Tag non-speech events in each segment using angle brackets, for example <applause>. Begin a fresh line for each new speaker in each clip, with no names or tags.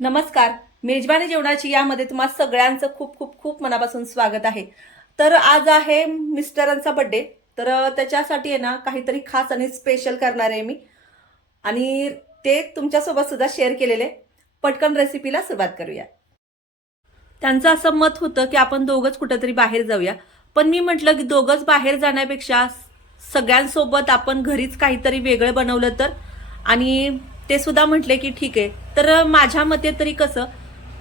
नमस्कार. मेजबानी जेवणाची यामध्ये तुम्हा सगळ्यांचं खूप खूप खूप मनापासून स्वागत आहे. तर आज आहे मिस्टरांचा बड्डे तर त्याच्यासाठी आहे ना काहीतरी खास आणि स्पेशल करणार आहे मी. आणि ते तुमच्यासोबत सुद्धा शेअर केलेले. पटकन रेसिपीला सुरुवात करूया. त्यांचं असं मत होतं की आपण दोघंच कुठंतरी बाहेर जाऊया. पण मी म्हटलं की दोघंच बाहेर जाण्यापेक्षा सगळ्यांसोबत आपण घरीच काहीतरी वेगळं बनवलं तर. आणि ते सुद्धा म्हटले की ठीक आहे. तर माझ्या मते तरी कसं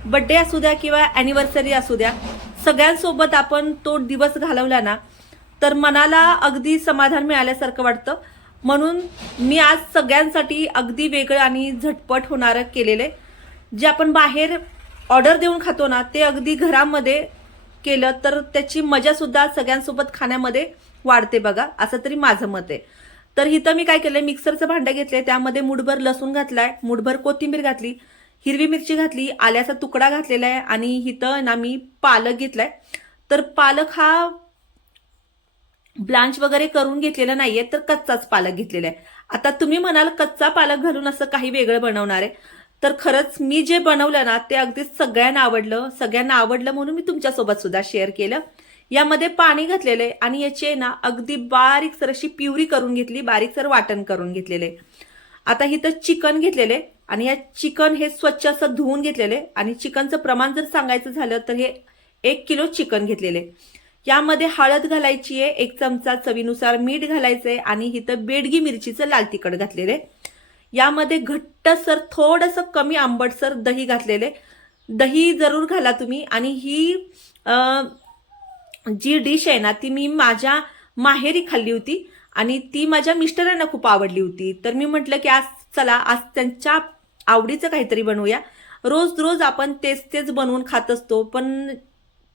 बड्डे असू द्या किंवा अॅनिव्हर्सरी असू द्या सगळ्यांसोबत आपण तो दिवस घालवला ना तर मनाला अगदी समाधान मिळाल्यासारखं वाटतं. म्हणून मी आज सगळ्यांसाठी अगदी वेगळं आणि झटपट होणारं केलेलं आहे. जे आपण बाहेर ऑर्डर देऊन खातो ना ते अगदी घरामध्ये केलं तर त्याची मजासुद्धा सगळ्यांसोबत खाण्यामध्ये वाढते बघा असं तरी माझं मत आहे. तर इथं मी काय केलंय मिक्सरचं भांडं घेतलंय त्यामध्ये मुठभर लसूण घातलाय मुठभर कोथिंबीर घातली हिरवी मिरची घातली आल्याचा तुकडा घातलेला आहे आणि इथं ना मी पालक घेतलाय. तर पालक हा ब्लांच वगैरे करून घेतलेला नाहीये तर कच्चाच पालक घेतलेला आहे. आता तुम्ही म्हणाल कच्चा पालक घालून असं काही वेगळं बनवणार आहे. तर खरंच मी जे बनवलं ना ते अगदी सगळ्यांना आवडलं सगळ्यांना आवडलं म्हणून मी तुमच्यासोबत सुद्धा शेअर केलं. यामध्ये पाणी घातलेलं आहे आणि याचे ना अगदी बारीक सर अशी पिवरी करून घेतली बारीक सर वाटण करून घेतलेले. आता इथं चिकन घेतलेले आणि या चिकन हे स्वच्छ असं धुवून घेतलेले आणि चिकनचं प्रमाण जर सांगायचं झालं तर हे एक किलो चिकन घेतलेले. यामध्ये हळद घालायची आहे एक चमचा चवीनुसार मीठ घालायचंय आणि इथं बेडगी मिरचीचं लाल तिखट घातलेले. यामध्ये घट्टसर थोडंसं कमी आंबटसर दही घातलेले. दही जरूर घाला तुम्ही आणि ही जी डिश आहे ना ती मी माझ्या माहेरी खाल्ली होती आणि ती माझ्या मिस्टरांना खूप आवडली होती. तर मी म्हटलं की आज चला आज त्यांच्या आवडीचं काहीतरी बनवूया. रोज रोज आपण तेच तेच बनवून खात असतो. पण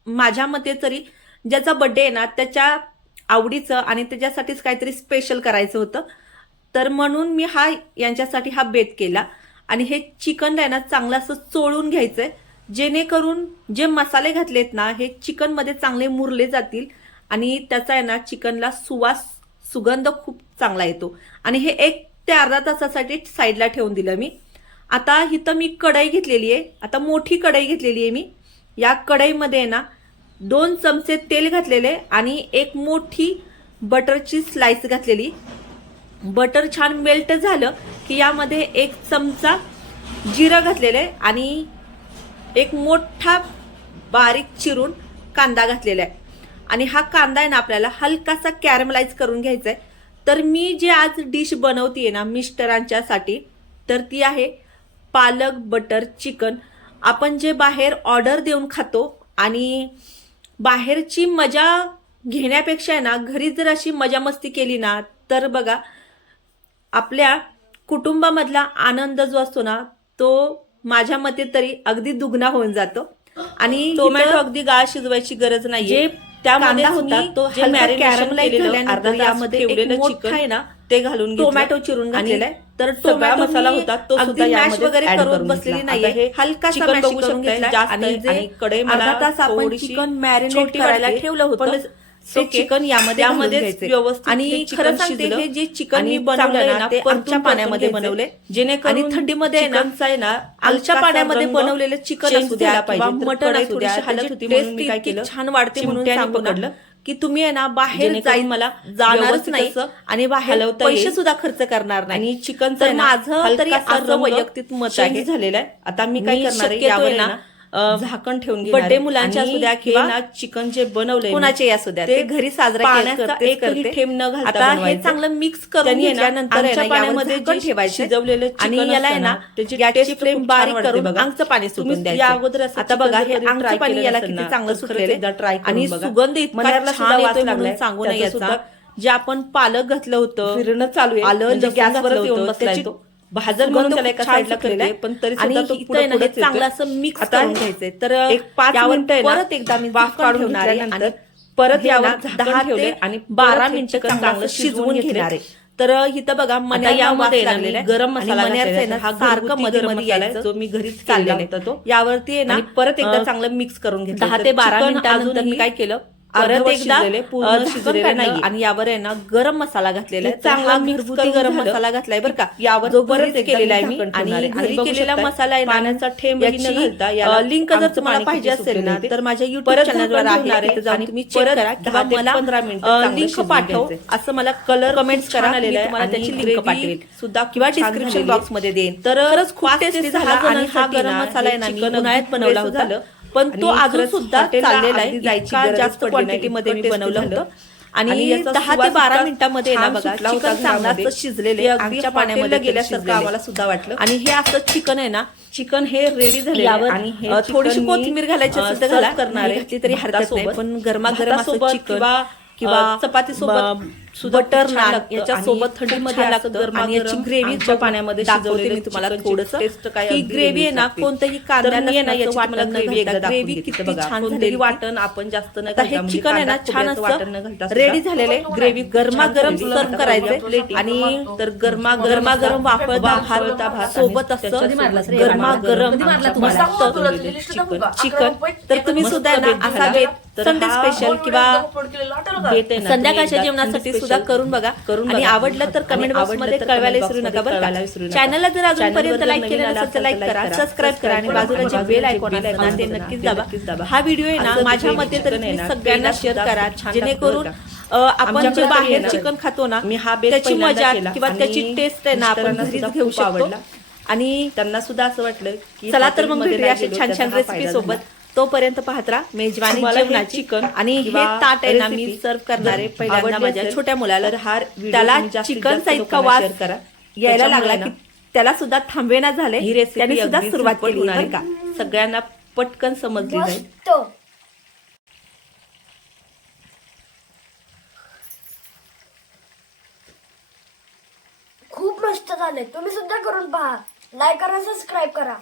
माझ्या मते तरी ज्याचा बड्डे आहे ना त्याच्या आवडीचं आणि त्याच्यासाठीच काहीतरी स्पेशल करायचं होतं. तर म्हणून मी हा यांच्यासाठी हा बेत केला. आणि हे चिकन आहे ना चांगलं असं चोळून घ्यायचं आहे जेणेकरून जे मसाले घातलेत ना हे चिकनमध्ये चांगले मुरले जातील आणि त्याचा आहे ना चिकनला सुवास सुगंध खूप चांगला येतो. आणि हे एक ते अर्धा तासासाठी साईडला ठेवून दिलं मी. आता इथं मी कढई घेतलेली आहे. आता मोठी कढई घेतलेली आहे मी. या कढईमध्ये आहे ना दोन चमचे तेल घातलेले आणि एक मोठी बटरची स्लाइस घातलेली. बटर छान मेल्ट झालं की यामध्ये एक चमचा जिरं घातलेलं आहे आणि एक मोठा बारीक चिरून कांदा घातलेला आहे. आणि हा कांदा आहे ना आपल्याला हलकासा कॅरमलाइज करून घ्यायचा आहे तर मी जे आज डिश बनवते ना मिस्टरांच्यासाठी तर ती आहे पालक बटर चिकन. आपण जे बाहेर ऑर्डर देऊन खातो आणि बाहेरची मजा घेण्यापेक्षा आहे ना घरी जर अशी मजा मस्ती केली ना तर बघा आपल्या कुटुंबामधला आनंद जो असतो ना तो माझ्या मते तरी अगदी दुगना होऊन जातो. आणि <gasps> टोमॅटो अगदी गाळ शिजवायची गरज नाहीये. त्यामध्ये होता तो चिकन आहे ना ते घालून टोमॅटो चिरून घातलेला आहे. तर टोमॅटो
मसाला होता तो सुद्धा
मॅश वगैरे करून बसलेली. नाहीये
हे
हलका
चिकन बघू
आणि अर्धा तास आपण चिकन मॅरिनेट करायला. ठेवलं होतं. ते. चिकन यामध्ये.
व्यवस्थित
आणि
चिकन
खरं सांगते हे जे चिकन मी
आहे
ना ते आमच्या पाण्यामध्ये बनवले.
जेणेकरून
थंडीमध्ये ना आलच्या पाण्यामध्ये बनवलेलं चिकन असू द्या
पाहिजे.
मटण असू द्या
हालत होती म्हणून मी काय केलं
छान वाढते म्हणून
पकडलं.
की तुम्ही आहे ना बाहेर जाईल
मला
जाणारच नाही आणि बाहेर पैसे. सुद्धा खर्च करणार नाही
आणि चिकनचं
तर माझं तरी असं वैयक्तिक मत आहे
झालेला आहे आता मी काय
मी
करणार आहे झाकण ठेवून
बर्थडे. मुलांच्या
आणि
असू द्या किंवा
ना चिकन जे बनवलंय
कोणाचे असू द्या ते घरी साजरा.
थेंब न घालता
हे. चांगलं मिक्स करून घेतल्यानंतर
पाण्यामध्ये
ठेवायचं
शिजवलेलं
आणि
चिकन
याला ना
त्याची
फ्लेम बारीक करून
बघा.
अंगचं पाणी सुटून
तुम्ही
द्यायचं
या अगोदर
आता बघा हे अंगचं पाणी याला किती चांगलं सुटलेलं
करून
आणि. सुगंध इतका छान येतोय
लागलाय.
म्हणून सांगू नये जे आपण पालक घातलं होतं
फिरणं चालू
आलं
म्हणजे
घातलं
येऊन बसलाय तो भाजल म्हणून त्याला एका साईडला करते पण तरी सुद्धा तो
चांगलं. असं मिक्स करून घ्यायचंय तर
एक पाच मिनिटं
परत एकदा मी
वाफ काढून घेतल्यानंतर परत यावर
दहा
ठेवले आणि
बारा मिनिटं चांगलं शिजवून घेणार. आहे तर इथं बघा मण्याला
यामध्ये. गरम मसाला. हा
सारखं मध्ये मध्ये
जो मी घरीच
चाललेलं.
होता तो.
यावरती आहे ना
परत एकदा चांगलं मिक्स करून घेतलं
दहा ते बारा मिनिटानंतर मी काय केलं परत एकदा
शिजलेले
काढलं. आणि यावर आहे ना गरम मसाला घातलेला आहे
चांगला
घरगुती गरम. मसाला घातलाय बरं का
यावर
जो
परत
केलेला आहे
मी
आणि. घरी केलेला मसाला आहे
पाण्याचा थेंबही न घालता याला
लिंक जर तुम्हाला पाहिजे असेल ना तर माझ्या युट्यूब चॅनलवर आहे जाऊन तुम्ही चेक
परत
करा किंवा
10 ते
मला
15 मिनिटं
लिंक पाठव. असं मला कलर कमेंट्स करा मी
आलेला आहे
तुम्हाला
आणि
त्याची लिंक पाठवेल
सुद्धा
किंवा डिस्क्रिप्शन बॉक्समध्ये देईन
तर
खरंच खूप झाला आणि हा गरम मसाला आहे ना
चिकन
उन्हाळ्यात बनवला होता
झालं.
पण तो अजून सुद्धा चाललेला आहे. जास्त
पडली नाही.
क्वांटिटी मध्ये मी बनवलं होतं. आणि दहा ते बारा मिनिटांमध्ये ना बघा चिकन शिजलेले आमच्या पाण्यामध्ये
गेल्यासारखं. आम्हाला सुद्धा वाटलं.
आणि हे असं चिकन आहे ना
चिकन हे रेडी झाले आणि हे
थोडीशी कोथिंबीर घालायची असेल तर घाला.
करणार आहे.
तरी हरकत नाही
भातासोबत.
पण गरमागरम
भातासोबत
चिकन
किंवा
किंवा
चपाती सोबत
बटर नान
लागतं.
याच्यासोबत
आणि
थंडीमध्ये लागतं. आणि याची ग्रेव्ही
पाण्यामध्ये शिजवलेलं
मी तुम्हाला थोडस
टेस्ट काय
ही ग्रेव्ही आहे ना. कोणतंही
मी आहे ना याची
न
ग्रेव्ही एकदा
ग्रेव्ही किती छान झालेली
वाटण आपण जास्त न
हे चिकन आहे ना छान
वाटण
असं रेडी झालेले ग्रेव्ही गरमागरम. सर्व करायचे. आणि
तर गरमा
गरमागरम वाफळता
वाफळता
भात
भात
सोबत असं गरमागरम? मस्त
चिकन
चिकन तर तुम्ही सुद्धा ना असा संडे स्पेशल किंवा संध्याकाळच्या जेवणासाठी सुद्धा करून बघा
करून
आणि. आवडलं तर कमेंट
बॉक्समध्ये
कळवायला विसरू नका बरं का. चॅनलला जर अजूनपर्यंत लाईक केलं नसेल तर लाईक करा. सबस्क्राईब करा आणि बाजूला जे. बेल आयकॉन असतं ना ते नक्कीच दाबा. हा व्हिडिओ आहे ना माझ्या मते तर
आहे
सगळ्यांना शेअर करा जेणेकरून आपण जे बाहेर. चिकन खातो ना
मी हा बेत
त्याची मजा किंवा त्याची टेस्ट आहे ना आपण घरीच घेऊ शकतो. आणि
त्यांना सुद्धा असं वाटलं की
चला तर मग भेटूया अशी छान छान रेसिपी सोबत. तोपर्यंत पाहत राहा मेजवानी जेवणाची
चिकन
आणि हे ताट आहे ना मी सर्व करणार पहिल्यांदा माझ्या छोट्या मुलाला
तर हा व्हिडिओ
त्याला चिकनचा
जास्त
इतका वास
करा.
यायला लागला की त्याला सुद्धा थांबवेना झाले
ही रेसिपी
सुद्धा
अगदी
सुरुवात केली का.
सगळ्यांना पटकन समजली जाईल.
खूप मस्त झाले तुम्ही सुद्धा करून पहा. लाईक करा सबस्क्राईब करा.